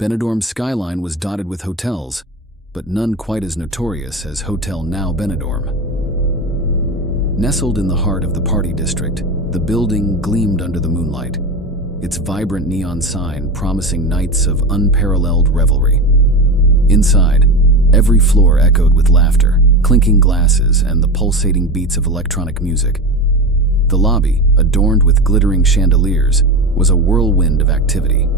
Benidorm's skyline was dotted with hotels, but none quite as notorious as Hotel Now Benidorm. Nestled in the heart of the party district, the building gleamed under the moonlight, its vibrant neon sign promising nights of unparalleled revelry. Inside, every floor echoed with laughter, clinking glasses, and the pulsating beats of electronic music. The lobby, adorned with glittering chandeliers, was a whirlwind of activity.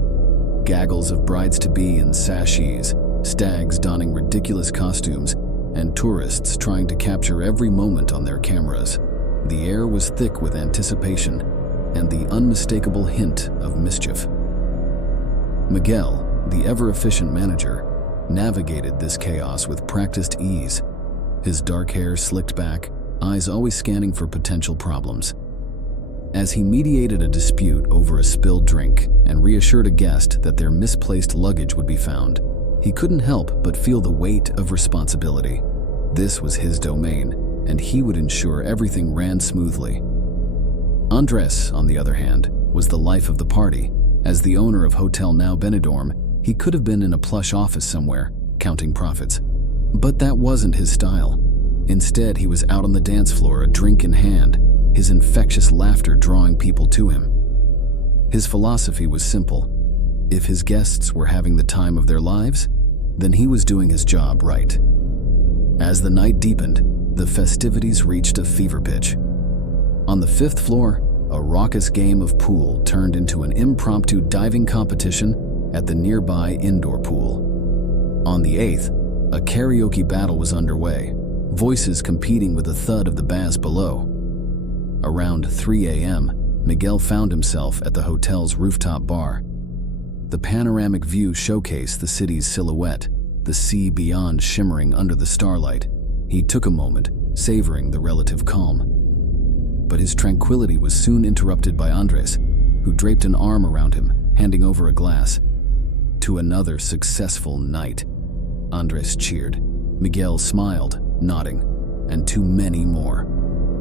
Gaggles of brides-to-be in sashes, stags donning ridiculous costumes, and tourists trying to capture every moment on their cameras. The air was thick with anticipation and the unmistakable hint of mischief. Miguel, the ever-efficient manager, navigated this chaos with practiced ease, his dark hair slicked back, eyes always scanning for potential problems. As he mediated a dispute over a spilled drink and reassured a guest that their misplaced luggage would be found, he couldn't help but feel the weight of responsibility. This was his domain, and he would ensure everything ran smoothly. Andres, on the other hand, was the life of the party. As the owner of Hotel Now Benidorm, he could have been in a plush office somewhere, counting profits. But that wasn't his style. Instead, he was out on the dance floor, a drink in hand, his infectious laughter drawing people to him. His philosophy was simple. If his guests were having the time of their lives, then he was doing his job right. As the night deepened, the festivities reached a fever pitch. On the 5th floor, a raucous game of pool turned into an impromptu diving competition at the nearby indoor pool. On the 8th, a karaoke battle was underway, voices competing with the thud of the bass below. Around 3 a.m., Miguel found himself at the hotel's rooftop bar. The panoramic view showcased the city's silhouette, the sea beyond shimmering under the starlight. He took a moment, savoring the relative calm. But his tranquility was soon interrupted by Andres, who draped an arm around him, handing over a glass. To another successful night, Andres cheered. Miguel smiled, nodding, and to many more.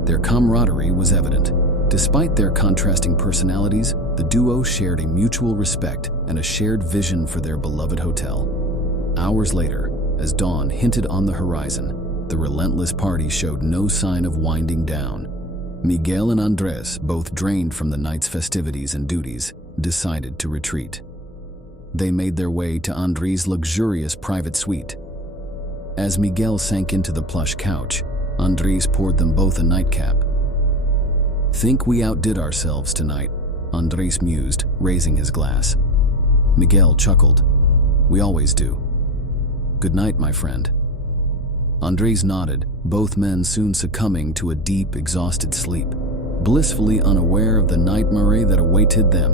Their camaraderie was evident. Despite their contrasting personalities, the duo shared a mutual respect and a shared vision for their beloved hotel. Hours later, as dawn hinted on the horizon, the relentless party showed no sign of winding down. Miguel and Andres, both drained from the night's festivities and duties, decided to retreat. They made their way to Andres' luxurious private suite. As Miguel sank into the plush couch, Andres poured them both a nightcap. "Think we outdid ourselves tonight," Andres mused, raising his glass. Miguel chuckled. "We always do. Good night, my friend." Andres nodded, both men soon succumbing to a deep, exhausted sleep, blissfully unaware of the nightmare that awaited them.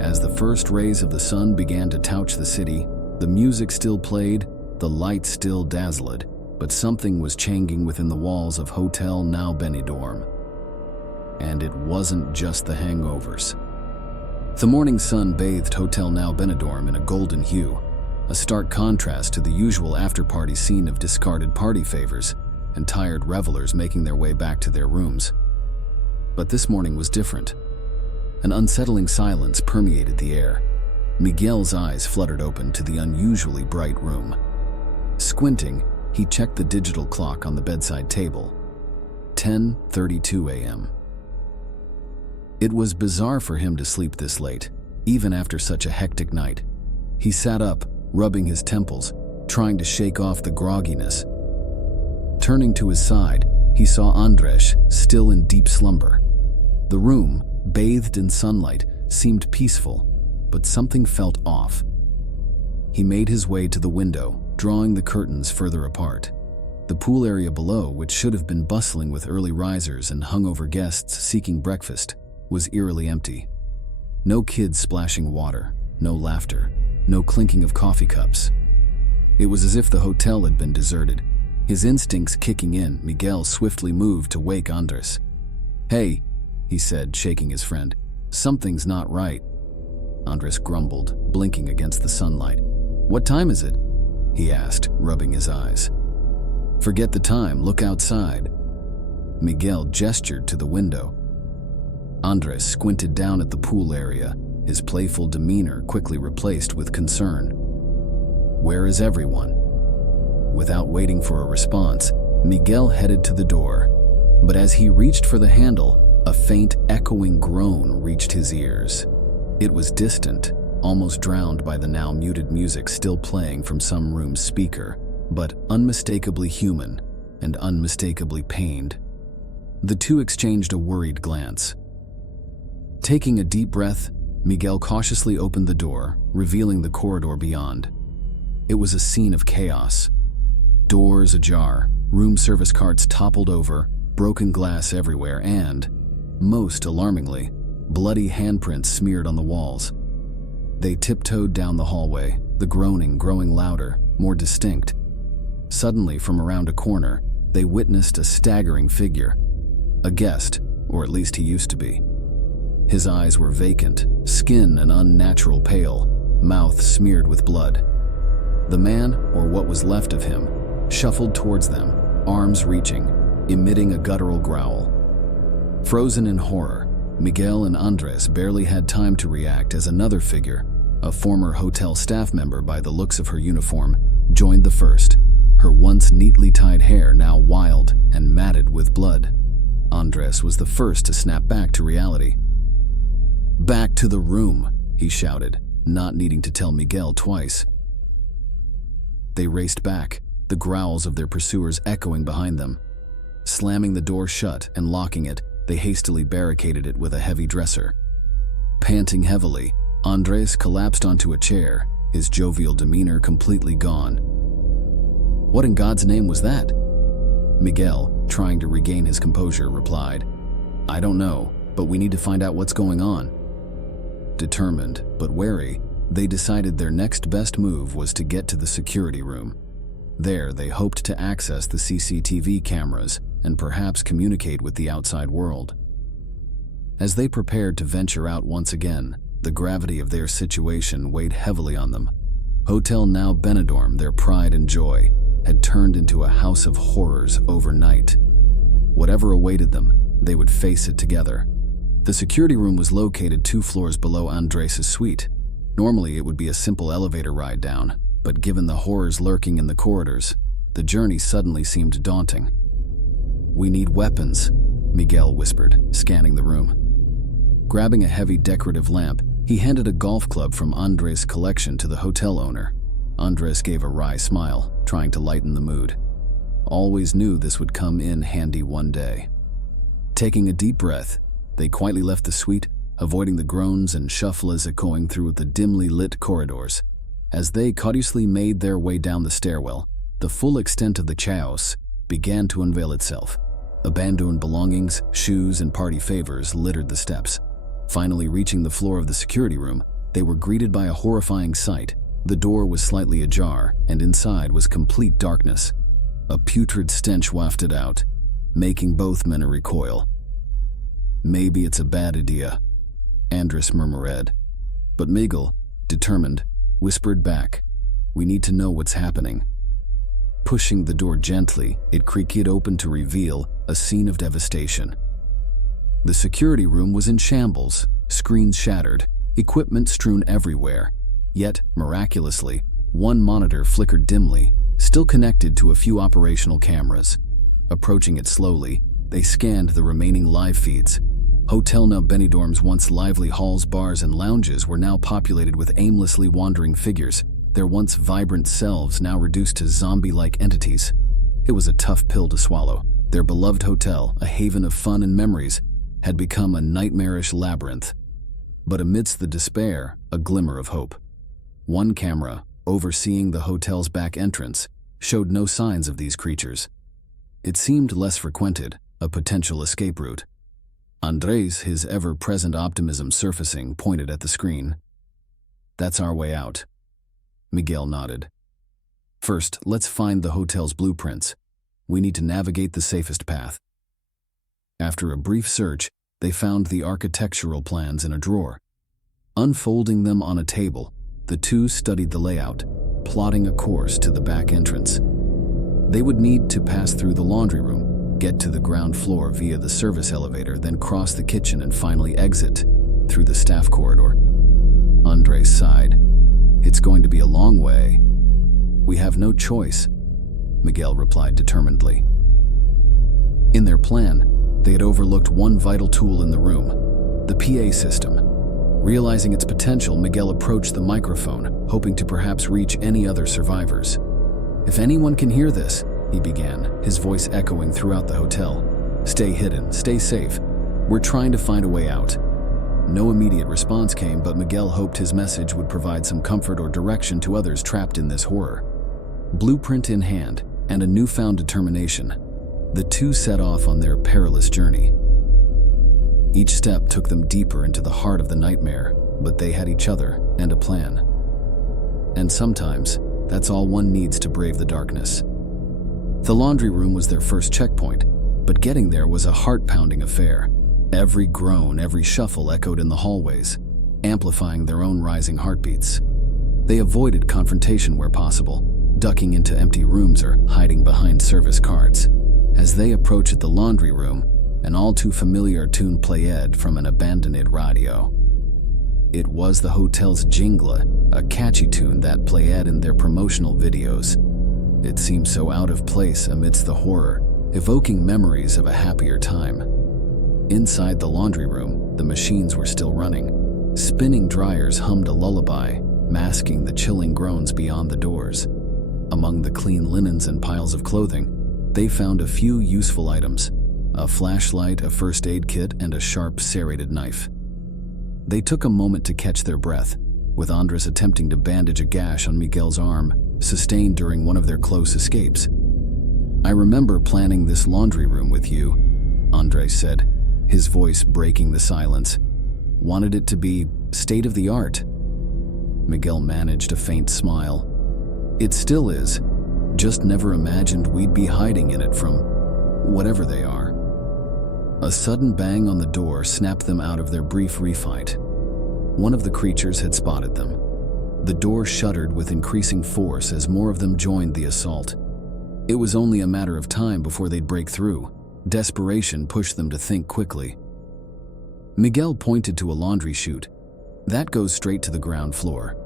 As the first rays of the sun began to touch the city, the music still played, the lights still dazzled, but something was changing within the walls of Hotel Now Benidorm. And it wasn't just the hangovers. The morning sun bathed Hotel Now Benidorm in a golden hue, a stark contrast to the usual after-party scene of discarded party favors and tired revelers making their way back to their rooms. But this morning was different. An unsettling silence permeated the air. Miguel's eyes fluttered open to the unusually bright room. Squinting, he checked the digital clock on the bedside table. 10:32 a.m. It was bizarre for him to sleep this late, even after such a hectic night. He sat up, rubbing his temples, trying to shake off the grogginess. Turning to his side, he saw Andres still in deep slumber. The room, bathed in sunlight, seemed peaceful, but something felt off. He made his way to the window, drawing the curtains further apart. The pool area below, which should have been bustling with early risers and hungover guests seeking breakfast, was eerily empty. No kids splashing water, no laughter, no clinking of coffee cups. It was as if the hotel had been deserted. His instincts kicking in, Miguel swiftly moved to wake Andres. "Hey," he said, shaking his friend. "Something's not right." Andres grumbled, blinking against the sunlight. "What time is it?" he asked, rubbing his eyes. "Forget the time, look outside." Miguel gestured to the window. Andres squinted down at the pool area, his playful demeanor quickly replaced with concern. Where is everyone? Without waiting for a response, Miguel headed to the door, but as he reached for the handle, a faint, echoing groan reached his ears. It was distant, almost drowned by the now muted music still playing from some room's speaker, but unmistakably human and unmistakably pained. The two exchanged a worried glance. Taking a deep breath, Miguel cautiously opened the door, revealing the corridor beyond. It was a scene of chaos. Doors ajar, room service carts toppled over, broken glass everywhere, and, most alarmingly, bloody handprints smeared on the walls. They tiptoed down the hallway, the groaning growing louder, more distinct. Suddenly, from around a corner, they witnessed a staggering figure. A guest, or at least he used to be. His eyes were vacant, skin an unnatural pale, mouth smeared with blood. The man, or what was left of him, shuffled towards them, arms reaching, emitting a guttural growl. Frozen in horror, Miguel and Andres barely had time to react as another figure, a former hotel staff member by the looks of her uniform, joined the first, her once neatly tied hair now wild and matted with blood. Andres was the first to snap back to reality. "Back to the room," he shouted, not needing to tell Miguel twice. They raced back, the growls of their pursuers echoing behind them. Slamming the door shut and locking it, they hastily barricaded it with a heavy dresser. Panting heavily, Andres collapsed onto a chair, his jovial demeanor completely gone. "What in God's name was that?" Miguel, trying to regain his composure, replied, "I don't know, but we need to find out what's going on." Determined, but wary, they decided their next best move was to get to the security room. There, they hoped to access the CCTV cameras and perhaps communicate with the outside world. As they prepared to venture out once again, the gravity of their situation weighed heavily on them. Hotel Now Benidorm, their pride and joy, had turned into a house of horrors overnight. Whatever awaited them, they would face it together. The security room was located 2 floors below Andres' suite. Normally, it would be a simple elevator ride down, but given the horrors lurking in the corridors, the journey suddenly seemed daunting. "We need weapons," Miguel whispered, scanning the room. Grabbing a heavy decorative lamp, he handed a golf club from Andres' collection to the hotel owner. Andres gave a wry smile, trying to lighten the mood. Always knew this would come in handy one day. Taking a deep breath, they quietly left the suite, avoiding the groans and shuffles echoing through the dimly lit corridors. As they cautiously made their way down the stairwell, the full extent of the chaos began to unveil itself. Abandoned belongings, shoes, and party favors littered the steps. Finally reaching the floor of the security room, they were greeted by a horrifying sight. The door was slightly ajar, and inside was complete darkness. A putrid stench wafted out, making both men recoil. "Maybe it's a bad idea," Andres murmured. But Miguel, determined, whispered back, "We need to know what's happening." Pushing the door gently, it creaked open to reveal a scene of devastation. The security room was in shambles, screens shattered, equipment strewn everywhere. Yet, miraculously, one monitor flickered dimly, still connected to a few operational cameras. Approaching it slowly, they scanned the remaining live feeds. Hotel Now Benidorm's once lively halls, bars, and lounges were now populated with aimlessly wandering figures, their once vibrant selves now reduced to zombie-like entities. It was a tough pill to swallow. Their beloved hotel, a haven of fun and memories, had become a nightmarish labyrinth. But amidst the despair, a glimmer of hope. One camera, overseeing the hotel's back entrance, showed no signs of these creatures. It seemed less frequented, a potential escape route. Andres, his ever-present optimism surfacing, pointed at the screen. "That's our way out." Miguel nodded. "First, let's find the hotel's blueprints. We need to navigate the safest path." After a brief search, they found the architectural plans in a drawer. Unfolding them on a table, the two studied the layout, plotting a course to the back entrance. They would need to pass through the laundry room, get to the ground floor via the service elevator, then cross the kitchen and finally exit through the staff corridor. Andres sighed. "It's going to be a long way." "We have no choice," Miguel replied determinedly. In their plan, they had overlooked one vital tool in the room, the PA system. Realizing its potential, Miguel approached the microphone, hoping to perhaps reach any other survivors. "If anyone can hear this," he began, his voice echoing throughout the hotel. "Stay hidden, stay safe. We're trying to find a way out." No immediate response came, but Miguel hoped his message would provide some comfort or direction to others trapped in this horror. Blueprint in hand and a newfound determination, the two set off on their perilous journey. Each step took them deeper into the heart of the nightmare, but they had each other and a plan. And sometimes, that's all one needs to brave the darkness. The laundry room was their first checkpoint, but getting there was a heart-pounding affair. Every groan, every shuffle echoed in the hallways, amplifying their own rising heartbeats. They avoided confrontation where possible, ducking into empty rooms or hiding behind service carts. As they approached the laundry room, an all-too-familiar tune played from an abandoned radio. It was the hotel's Jingla, a catchy tune that played in their promotional videos. It seemed so out of place amidst the horror, evoking memories of a happier time. Inside the laundry room, the machines were still running. Spinning dryers hummed a lullaby, masking the chilling groans beyond the doors. Among the clean linens and piles of clothing, they found a few useful items: a flashlight, a first aid kit, and a sharp serrated knife. They took a moment to catch their breath, with Andres attempting to bandage a gash on Miguel's arm, sustained during one of their close escapes. "I remember planning this laundry room with you," Andres said, his voice breaking the silence. "Wanted it to be state-of-the-art." Miguel managed a faint smile. "It still is, just never imagined we'd be hiding in it from whatever they are." A sudden bang on the door snapped them out of their brief refight. One of the creatures had spotted them. The door shuddered with increasing force as more of them joined the assault. It was only a matter of time before they'd break through. Desperation pushed them to think quickly. Miguel pointed to a laundry chute. "That goes straight to the ground floor.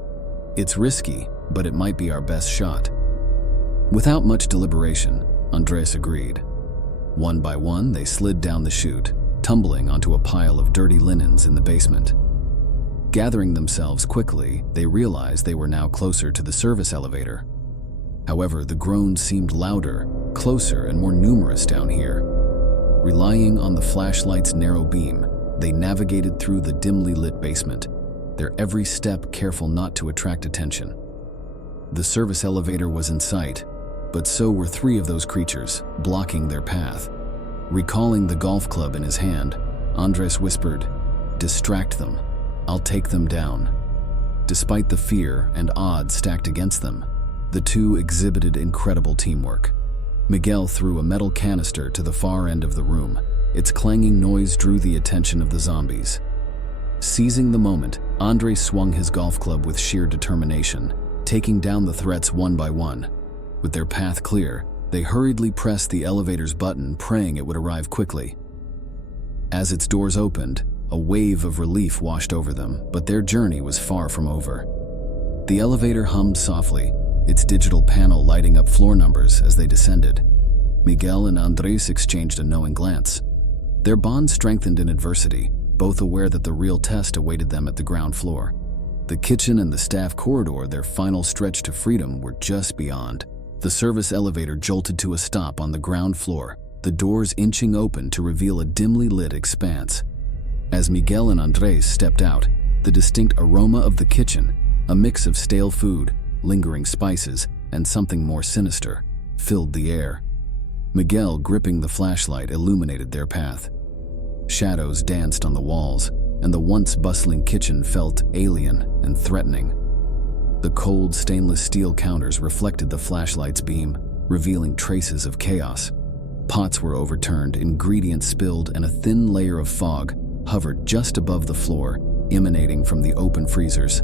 It's risky, but it might be our best shot." Without much deliberation, Andres agreed. One by one, they slid down the chute, tumbling onto a pile of dirty linens in the basement. Gathering themselves quickly, they realized they were now closer to the service elevator. However, the groans seemed louder, closer, and more numerous down here. Relying on the flashlight's narrow beam, they navigated through the dimly lit basement, their every step careful not to attract attention. The service elevator was in sight, but so were three of those creatures, blocking their path. Recalling the golf club in his hand, Andres whispered, "Distract them. I'll take them down." Despite the fear and odds stacked against them, the two exhibited incredible teamwork. Miguel threw a metal canister to the far end of the room. Its clanging noise drew the attention of the zombies. Seizing the moment, Andres swung his golf club with sheer determination, taking down the threats one by one. With their path clear, they hurriedly pressed the elevator's button, praying it would arrive quickly. As its doors opened, a wave of relief washed over them, but their journey was far from over. The elevator hummed softly, its digital panel lighting up floor numbers as they descended. Miguel and Andres exchanged a knowing glance. Their bond strengthened in adversity, both aware that the real test awaited them at the ground floor. The kitchen and the staff corridor, their final stretch to freedom, were just beyond. The service elevator jolted to a stop on the ground floor, the doors inching open to reveal a dimly lit expanse. As Miguel and Andres stepped out, the distinct aroma of the kitchen, a mix of stale food, lingering spices, and something more sinister, filled the air. Miguel, gripping the flashlight, illuminated their path. Shadows danced on the walls, and the once bustling kitchen felt alien and threatening. The cold stainless steel counters reflected the flashlight's beam, revealing traces of chaos. Pots were overturned, ingredients spilled, and a thin layer of fog hovered just above the floor, emanating from the open freezers.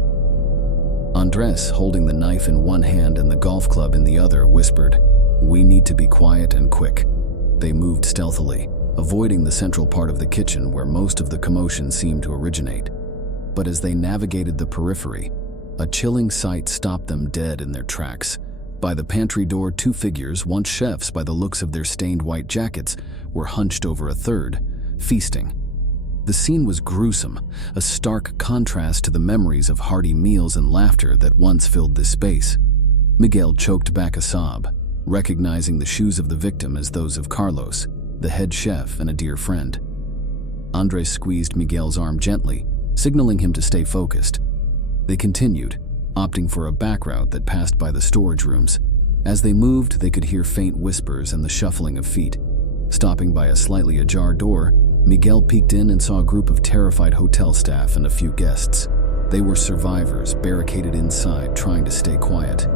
Andres, holding the knife in one hand and the golf club in the other, whispered, "We need to be quiet and quick." They moved stealthily, avoiding the central part of the kitchen where most of the commotion seemed to originate. But as they navigated the periphery, a chilling sight stopped them dead in their tracks. By the pantry door, two figures, once chefs by the looks of their stained white jackets, were hunched over a third, feasting. The scene was gruesome, a stark contrast to the memories of hearty meals and laughter that once filled this space. Miguel choked back a sob, recognizing the shoes of the victim as those of Carlos, the head chef and a dear friend. Andres squeezed Miguel's arm gently, signaling him to stay focused. They continued, opting for a back route that passed by the storage rooms. As they moved, they could hear faint whispers and the shuffling of feet. Stopping by a slightly ajar door, Miguel peeked in and saw a group of terrified hotel staff and a few guests. They were survivors, barricaded inside, trying to stay quiet.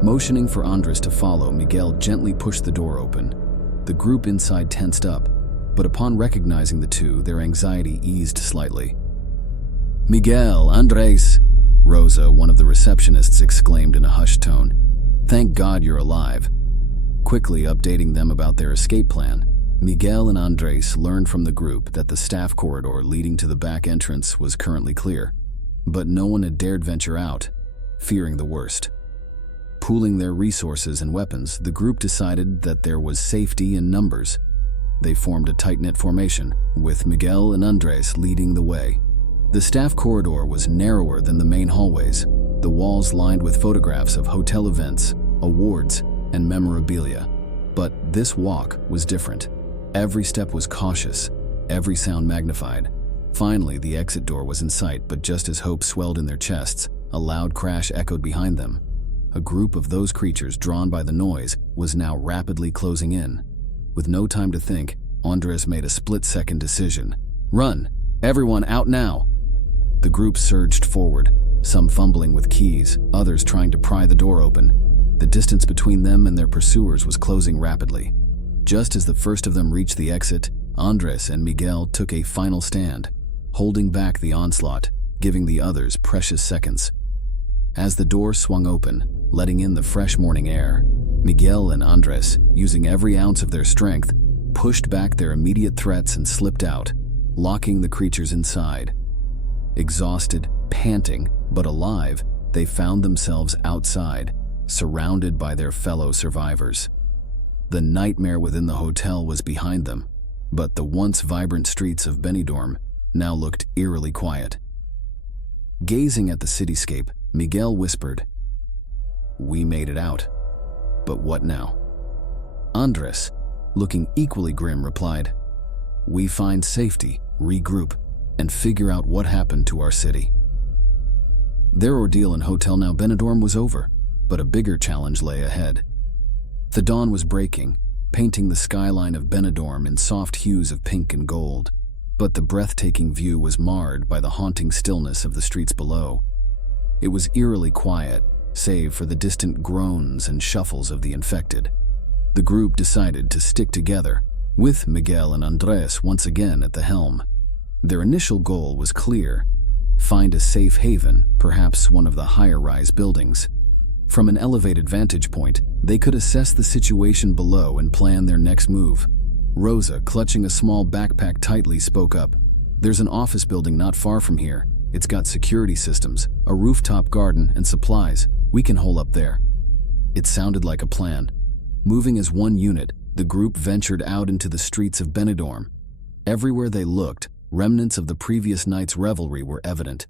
Motioning for Andres to follow, Miguel gently pushed the door open. The group inside tensed up, but upon recognizing the two, their anxiety eased slightly. "Miguel, Andres," Rosa, one of the receptionists, exclaimed in a hushed tone. "Thank God you're alive." Quickly updating them about their escape plan, Miguel and Andres learned from the group that the staff corridor leading to the back entrance was currently clear, but no one had dared venture out, fearing the worst. Pooling their resources and weapons, the group decided that there was safety in numbers. They formed a tight-knit formation, with Miguel and Andres leading the way. The staff corridor was narrower than the main hallways, the walls lined with photographs of hotel events, awards, and memorabilia. But this walk was different. Every step was cautious, every sound magnified. Finally, the exit door was in sight, but just as hope swelled in their chests, a loud crash echoed behind them. A group of those creatures, drawn by the noise, was now rapidly closing in. With no time to think, Andres made a split-second decision. "Run! Everyone out now!" The group surged forward, some fumbling with keys, others trying to pry the door open. The distance between them and their pursuers was closing rapidly. Just as the first of them reached the exit, Andres and Miguel took a final stand, holding back the onslaught, giving the others precious seconds. As the door swung open, letting in the fresh morning air, Miguel and Andres, using every ounce of their strength, pushed back their immediate threats and slipped out, locking the creatures inside. Exhausted, panting, but alive, they found themselves outside, surrounded by their fellow survivors. The nightmare within the hotel was behind them, but the once vibrant streets of Benidorm now looked eerily quiet. Gazing at the cityscape, Miguel whispered, "We made it out. But what now?" Andres, looking equally grim, replied, "We find safety, regroup, and figure out what happened to our city." Their ordeal in Hotel Now Benidorm was over, but a bigger challenge lay ahead. The dawn was breaking, painting the skyline of Benidorm in soft hues of pink and gold, but the breathtaking view was marred by the haunting stillness of the streets below. It was eerily quiet, save for the distant groans and shuffles of the infected. The group decided to stick together, with Miguel and Andres once again at the helm. Their initial goal was clear: find a safe haven, perhaps one of the higher-rise buildings. From an elevated vantage point, they could assess the situation below and plan their next move. Rosa, clutching a small backpack tightly, spoke up. "There's an office building not far from here. It's got security systems, a rooftop garden, and supplies. We can hole up there." It sounded like a plan. Moving as one unit, the group ventured out into the streets of Benidorm. Everywhere they looked, remnants of the previous night's revelry were evident.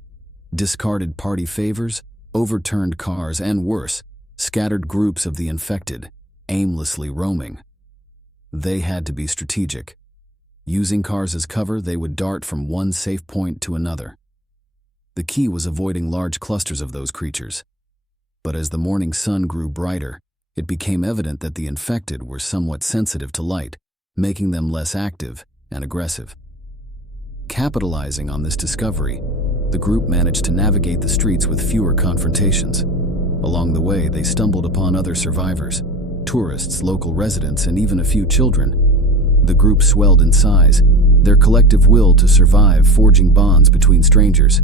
Discarded party favors, overturned cars, and worse, scattered groups of the infected, aimlessly roaming. They had to be strategic. Using cars as cover, they would dart from one safe point to another. The key was avoiding large clusters of those creatures. But as the morning sun grew brighter, it became evident that the infected were somewhat sensitive to light, making them less active and aggressive. Capitalizing on this discovery, the group managed to navigate the streets with fewer confrontations. Along the way, they stumbled upon other survivors, tourists, local residents, and even a few children. The group swelled in size, their collective will to survive forging bonds between strangers.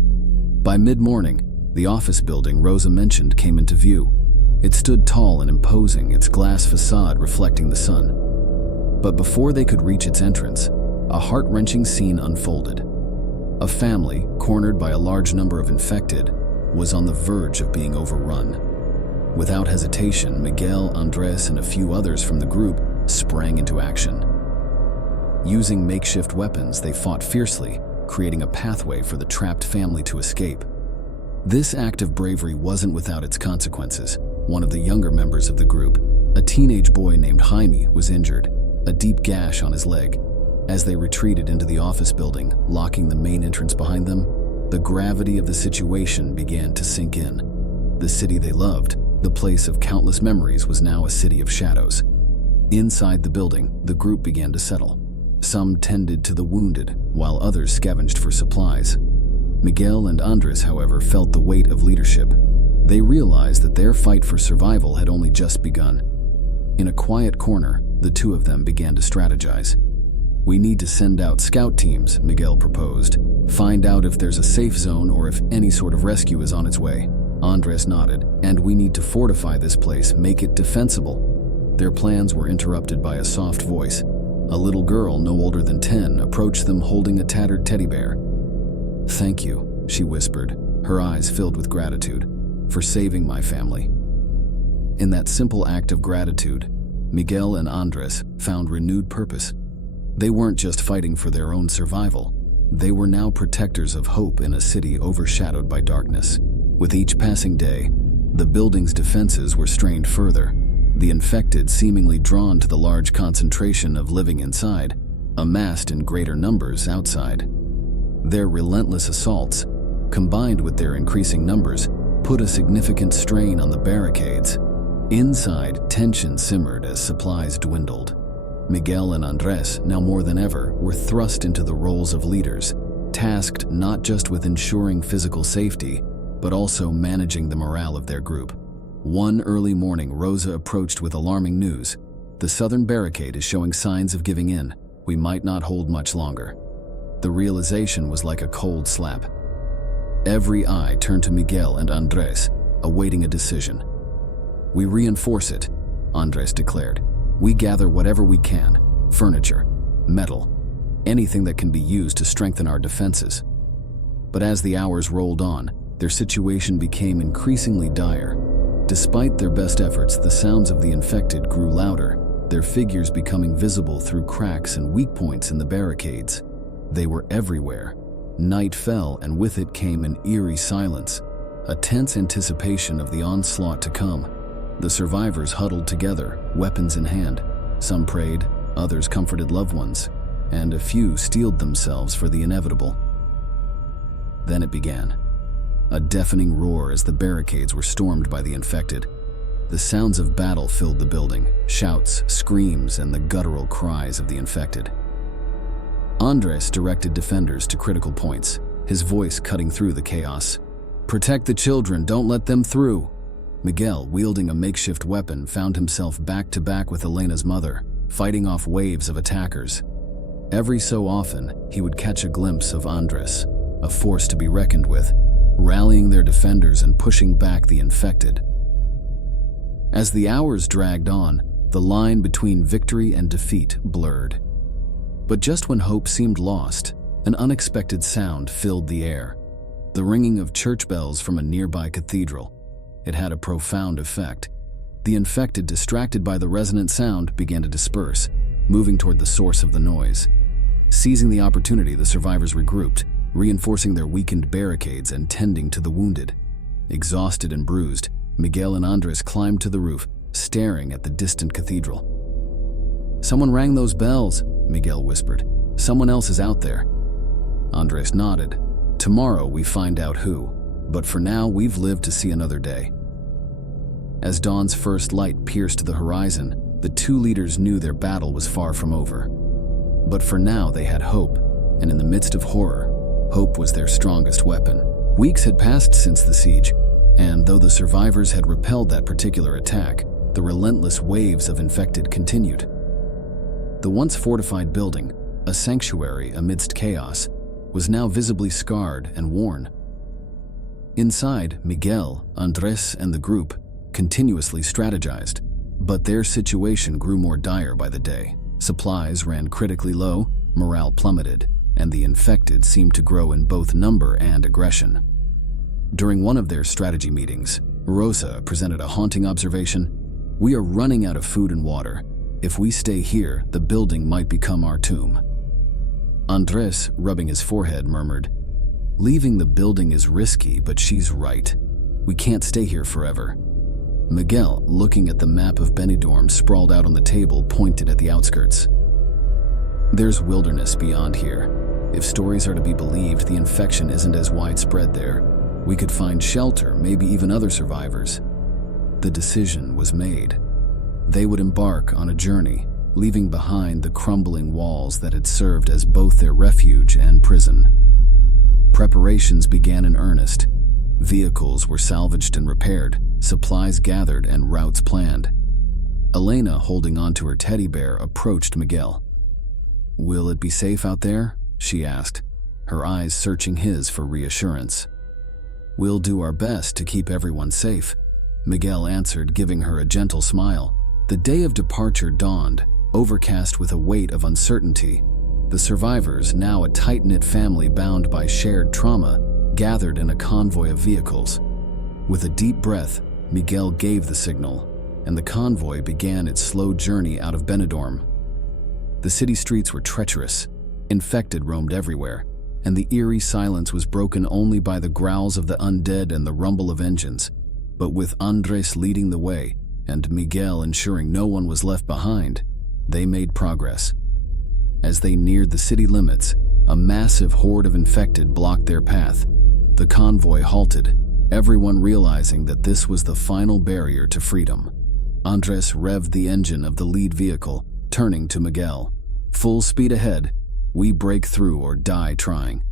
By mid-morning, the office building Rosa mentioned came into view. It stood tall and imposing, its glass facade reflecting the sun. But before they could reach its entrance, a heart-wrenching scene unfolded. A family, cornered by a large number of infected, was on the verge of being overrun. Without hesitation, Miguel, Andres, and a few others from the group sprang into action. Using makeshift weapons, they fought fiercely, creating a pathway for the trapped family to escape. This act of bravery wasn't without its consequences. One of the younger members of the group, a teenage boy named Jaime, was injured, a deep gash on his leg. As they retreated into the office building, locking the main entrance behind them, the gravity of the situation began to sink in. The city they loved, the place of countless memories, was now a city of shadows. Inside the building, the group began to settle. Some tended to the wounded, while others scavenged for supplies. Miguel and Andres, however, felt the weight of leadership. They realized that their fight for survival had only just begun. In a quiet corner, the two of them began to strategize. "We need to send out scout teams," Miguel proposed. "Find out if there's a safe zone or if any sort of rescue is on its way." Andres nodded. "And we need to fortify this place, make it defensible." Their plans were interrupted by a soft voice. A little girl, no older than 10, approached them holding a tattered teddy bear. "Thank you," she whispered, her eyes filled with gratitude, "for saving my family." In that simple act of gratitude, Miguel and Andres found renewed purpose. They weren't just fighting for their own survival. They were now protectors of hope in a city overshadowed by darkness. With each passing day, the building's defenses were strained further, the infected seemingly drawn to the large concentration of living inside, amassed in greater numbers outside. Their relentless assaults, combined with their increasing numbers, put a significant strain on the barricades. Inside, tension simmered as supplies dwindled. Miguel and Andres, now more than ever, were thrust into the roles of leaders, tasked not just with ensuring physical safety, but also managing the morale of their group. One early morning, Rosa approached with alarming news. "The southern barricade is showing signs of giving in. We might not hold much longer." The realization was like a cold slap. Every eye turned to Miguel and Andres, awaiting a decision. "We reinforce it," Andres declared. "We gather whatever we can, furniture, metal, anything that can be used to strengthen our defenses." But as the hours rolled on, their situation became increasingly dire. Despite their best efforts, the sounds of the infected grew louder, their figures becoming visible through cracks and weak points in the barricades. They were everywhere. Night fell, and with it came an eerie silence, a tense anticipation of the onslaught to come. The survivors huddled together, weapons in hand. Some prayed, others comforted loved ones, and a few steeled themselves for the inevitable. Then it began. A deafening roar as the barricades were stormed by the infected. The sounds of battle filled the building, shouts, screams, and the guttural cries of the infected. Andres directed defenders to critical points, his voice cutting through the chaos. "Protect the children, don't let them through." Miguel, wielding a makeshift weapon, found himself back to back with Elena's mother, fighting off waves of attackers. Every so often, he would catch a glimpse of Andres, a force to be reckoned with, rallying their defenders and pushing back the infected. As the hours dragged on, the line between victory and defeat blurred. But just when hope seemed lost, an unexpected sound filled the air. The ringing of church bells from a nearby cathedral. It had a profound effect. The infected, distracted by the resonant sound, began to disperse, moving toward the source of the noise. Seizing the opportunity, the survivors regrouped, reinforcing their weakened barricades and tending to the wounded. Exhausted and bruised, Miguel and Andres climbed to the roof, staring at the distant cathedral. "Someone rang those bells," Miguel whispered. "Someone else is out there." Andres nodded. "Tomorrow we find out who, but for now we've lived to see another day." As dawn's first light pierced the horizon, the two leaders knew their battle was far from over. But for now they had hope, and in the midst of horror, hope was their strongest weapon. Weeks had passed since the siege, and though the survivors had repelled that particular attack, the relentless waves of infected continued. The once fortified building, a sanctuary amidst chaos, was now visibly scarred and worn. Inside, Miguel, Andres, and the group continuously strategized, but their situation grew more dire by the day. Supplies ran critically low, morale plummeted, and the infected seemed to grow in both number and aggression. During one of their strategy meetings, Rosa presented a haunting observation. "We are running out of food and water. If we stay here, the building might become our tomb." Andres, rubbing his forehead, murmured, "Leaving the building is risky, but she's right. We can't stay here forever." Miguel, looking at the map of Benidorm sprawled out on the table, pointed at the outskirts. "There's wilderness beyond here. If stories are to be believed, the infection isn't as widespread there. We could find shelter, maybe even other survivors." The decision was made. They would embark on a journey, leaving behind the crumbling walls that had served as both their refuge and prison. Preparations began in earnest. Vehicles were salvaged and repaired, supplies gathered, and routes planned. Elena, holding onto her teddy bear, approached Miguel. "Will it be safe out there?" she asked, her eyes searching his for reassurance. "We'll do our best to keep everyone safe," Miguel answered, giving her a gentle smile. The day of departure dawned, overcast with a weight of uncertainty. The survivors, now a tight-knit family bound by shared trauma, gathered in a convoy of vehicles. With a deep breath, Miguel gave the signal, and the convoy began its slow journey out of Benidorm. The city streets were treacherous. Infected roamed everywhere, and the eerie silence was broken only by the growls of the undead and the rumble of engines. But with Andres leading the way, and Miguel ensuring no one was left behind, they made progress. As they neared the city limits, a massive horde of infected blocked their path. The convoy halted, everyone realizing that this was the final barrier to freedom. Andres revved the engine of the lead vehicle, turning to Miguel. "Full speed ahead. We break through or die trying."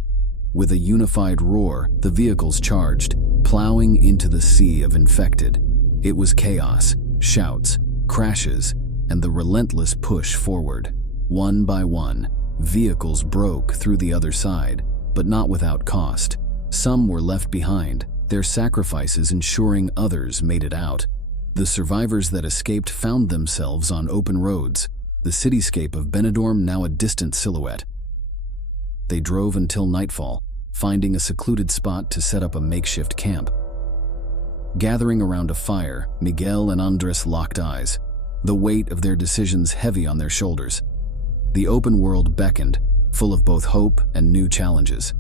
With a unified roar, the vehicles charged, plowing into the sea of infected. It was chaos, shouts, crashes, and the relentless push forward. One by one, vehicles broke through the other side, but not without cost. Some were left behind, their sacrifices ensuring others made it out. The survivors that escaped found themselves on open roads, the cityscape of Benidorm now a distant silhouette. They drove until nightfall, finding a secluded spot to set up a makeshift camp. Gathering around a fire, Miguel and Andres locked eyes, the weight of their decisions heavy on their shoulders. The open world beckoned, full of both hope and new challenges.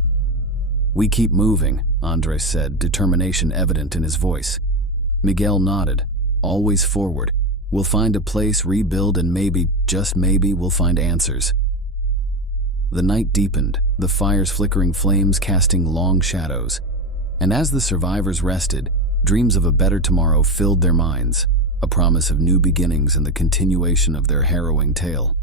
"We keep moving," Andres said, determination evident in his voice. Miguel nodded. "Always forward. We'll find a place, rebuild, and maybe, just maybe, we'll find answers." The night deepened, the fire's flickering flames casting long shadows. And as the survivors rested, dreams of a better tomorrow filled their minds, a promise of new beginnings and the continuation of their harrowing tale.